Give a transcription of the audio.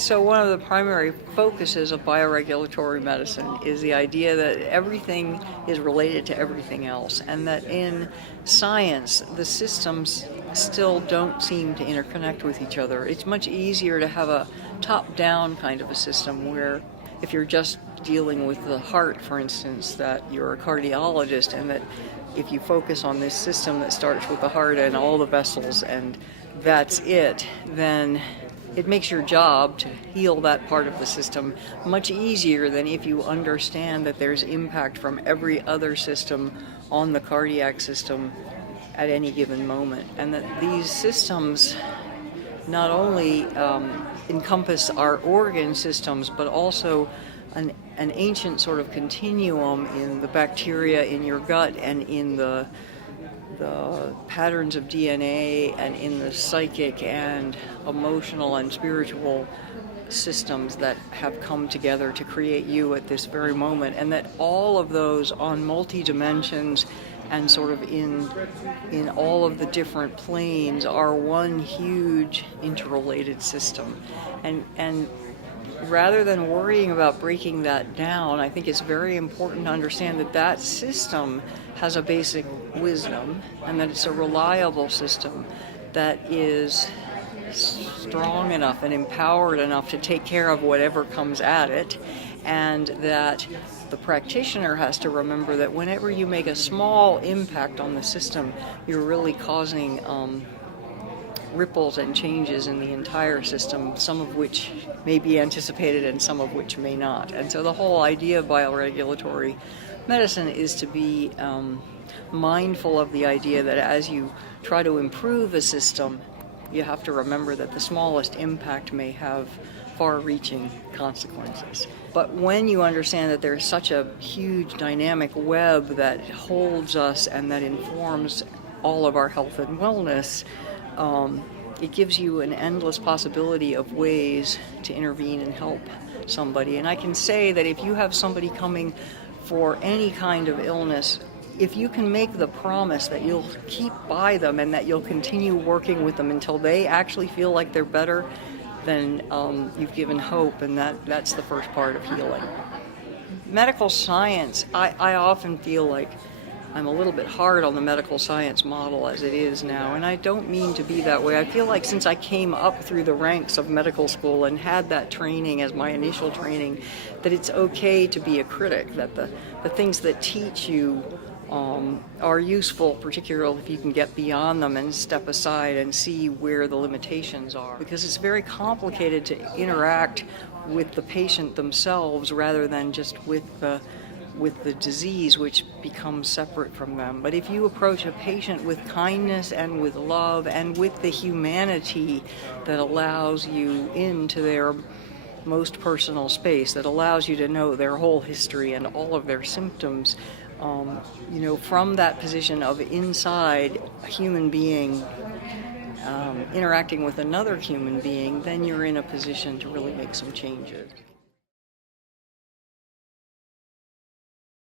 So one of the primary focuses of bioregulatory medicine is the idea that everything is related to everything else, and that in science, the systems still don't seem to interconnect with each other. It's much easier to have a top-down kind of a system where if you're just dealing with the heart, for instance, that you're a cardiologist, and that if you focus on this system that starts with the heart and all the vessels and that's it, then it makes your job to heal that part of the system much easier than if you understand that there's impact from every other system on the cardiac system at any given moment. And that these systems not only encompass our organ systems, but also an ancient sort of continuum in the bacteria in your gut and in the patterns of DNA and in the psychic and emotional and spiritual systems that have come together to create you at this very moment, and that all of those on multi-dimensions and sort of in all of the different planes are one huge interrelated system. And rather than worrying about breaking that down, I think it's very important to understand that that system has a basic wisdom, and that it's a reliable system that is strong enough and empowered enough to take care of whatever comes at it, and that the practitioner has to remember that whenever you make a small impact on the system, you're really causing ripples and changes in the entire system, some of which may be anticipated and some of which may not. And so the whole idea of bioregulatory medicine is to be mindful of the idea that as you try to improve a system, you have to remember that the smallest impact may have far-reaching consequences. But when you understand that there's such a huge dynamic web that holds us and that informs all of our health and wellness, it gives you an endless possibility of ways to intervene and help somebody. And I can say that if you have somebody coming for any kind of illness, if you can make the promise that you'll keep by them and that you'll continue working with them until they actually feel like they're better, then you've given hope, and that's the first part of healing. Medical science, I often feel like I'm a little bit hard on the medical science model as it is now, and I don't mean to be that way. I feel like since I came up through the ranks of medical school and had that training as my initial training, that it's okay to be a critic, that the things that teach you are useful, particularly if you can get beyond them and step aside and see where the limitations are. Because it's very complicated to interact with the patient themselves rather than just with the disease, which becomes separate from them. But if you approach a patient with kindness and with love and with the humanity that allows you into their most personal space, that allows you to know their whole history and all of their symptoms, from that position of inside a human being interacting with another human being, then you're in a position to really make some changes.